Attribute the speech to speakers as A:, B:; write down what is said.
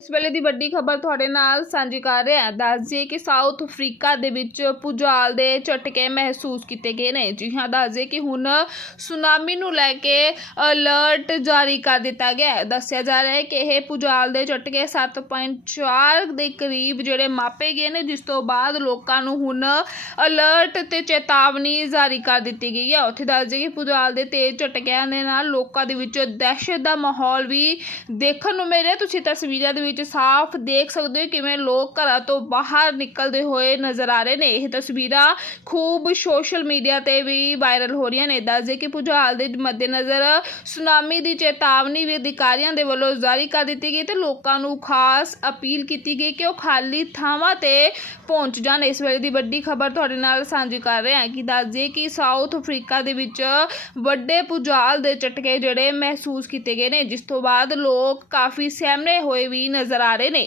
A: ਇਸ ਵੇਲੇ ਦੀ ਵੱਡੀ ਖਬਰ ਤੁਹਾਡੇ ਨਾਲ ਸਾਂਝੀ ਕਰ ਰਹੇ ਹਾਂ। ਦੱਸ ਦਈਏ ਕਿ ਸਾਊਥ ਅਫਰੀਕਾ ਦੇ ਵਿੱਚ ਭੂਚਾਲ ਦੇ ਝਟਕੇ ਮਹਿਸੂਸ ਕੀਤੇ ਗਏ ਨੇ। ਜੀ ਹਾਂ, ਦੱਸ ਦਈਏ ਕਿ ਹੁਣ ਸੁਨਾਮੀ ਨੂੰ ਲੈ ਕੇ ਅਲਰਟ ਜਾਰੀ ਕਰ ਦਿੱਤਾ ਗਿਆ ਹੈ। ਦੱਸਿਆ ਜਾ ਰਿਹਾ ਹੈ ਕਿ ਇਹ ਭੂਚਾਲ ਦੇ ਝਟਕੇ 7.4 ਦੇ ਕਰੀਬ ਜਿਹੜੇ ਮਾਪੇ ਗਏ ਨੇ, ਜਿਸ ਤੋਂ ਬਾਅਦ ਲੋਕਾਂ ਨੂੰ ਹੁਣ ਅਲਰਟ ਤੇ ਚੇਤਾਵਨੀ ਜਾਰੀ ਕਰ ਦਿੱਤੀ ਗਈ ਹੈ। ਉੱਥੇ ਦੱਸ ਦਈਏ ਕਿ ਭੂਚਾਲ ਦੇ ਤੇਜ਼ ਝਟਕਿਆਂ ਦੇ ਨਾਲ ਲੋਕਾਂ ਦੇ ਵਿੱਚ ਦਹਿਸ਼ਤ ਦਾ ਮਾਹੌਲ ਵੀ ਦੇਖਣ ਨੂੰ ਮਿਲ ਰਿਹਾ ਤੁਸੀਂ ਤਸਵੀਰਾਂ ਦੇ ਵਿੱਚ ਸਾਫ਼ ਦੇਖ ਸਕਦੇ ਹੋ ਕਿਵੇਂ ਲੋਕ ਘਰਾਂ ਤੋਂ ਬਾਹਰ ਨਿਕਲਦੇ ਹੋਏ ਨਜ਼ਰ ਆ ਰਹੇ ਨੇ। ਇਹ ਤਸਵੀਰਾਂ ਖੂਬ ਸੋਸ਼ਲ ਮੀਡੀਆ ਤੇ ਵੀ ਵਾਇਰਲ ਹੋ ਰਹੀਆਂ ਨੇ। ਦੱਸਦੇ ਕਿ ਭੁਚਾਲ ਦੇ ਮੱਦੇਨਜ਼ਰ ਸੁਨਾਮੀ ਦੀ ਚੇਤਾਵਨੀ ਵੀ ਅਧਿਕਾਰੀਆਂ ਦੇ ਵੱਲੋਂ ਜਾਰੀ ਕਰ ਦਿੱਤੀ ਗਈ ਤੇ ਲੋਕਾਂ ਨੂੰ ਖਾਸ ਅਪੀਲ ਕੀਤੀ ਗਈ ਕਿ ਉਹ ਖਾਲੀ ਥਾਵਾਂ ਤੇ ਪਹੁੰਚ ਜਾਣ। ਇਸ ਵੇਲੇ ਦੀ ਵੱਡੀ ਖਬਰ ਤੁਹਾਡੇ ਨਾਲ ਸਾਂਝੀ ਕਰ ਰਹੇ ਹਾਂ ਕਿ ਦੱਸਦੇ ਕਿ ਸਾਊਥ ਅਫਰੀਕਾ ਦੇ ਵਿੱਚ ਵੱਡੇ ਭੁਜਾਲ ਦੇ ਚਟਕੇ ਜਿਹੜੇ ਮਹਿਸੂਸ ਕੀਤੇ ਗਏ ਨੇ, ਜਿਸ ਤੋਂ ਬਾਅਦ ਲੋਕ ਕਾਫੀ ਸਹਿਮੇ ਹੋਏ ਵੀ ਨਜ਼ਰ ਆ ਰਹੇ ਨੇ।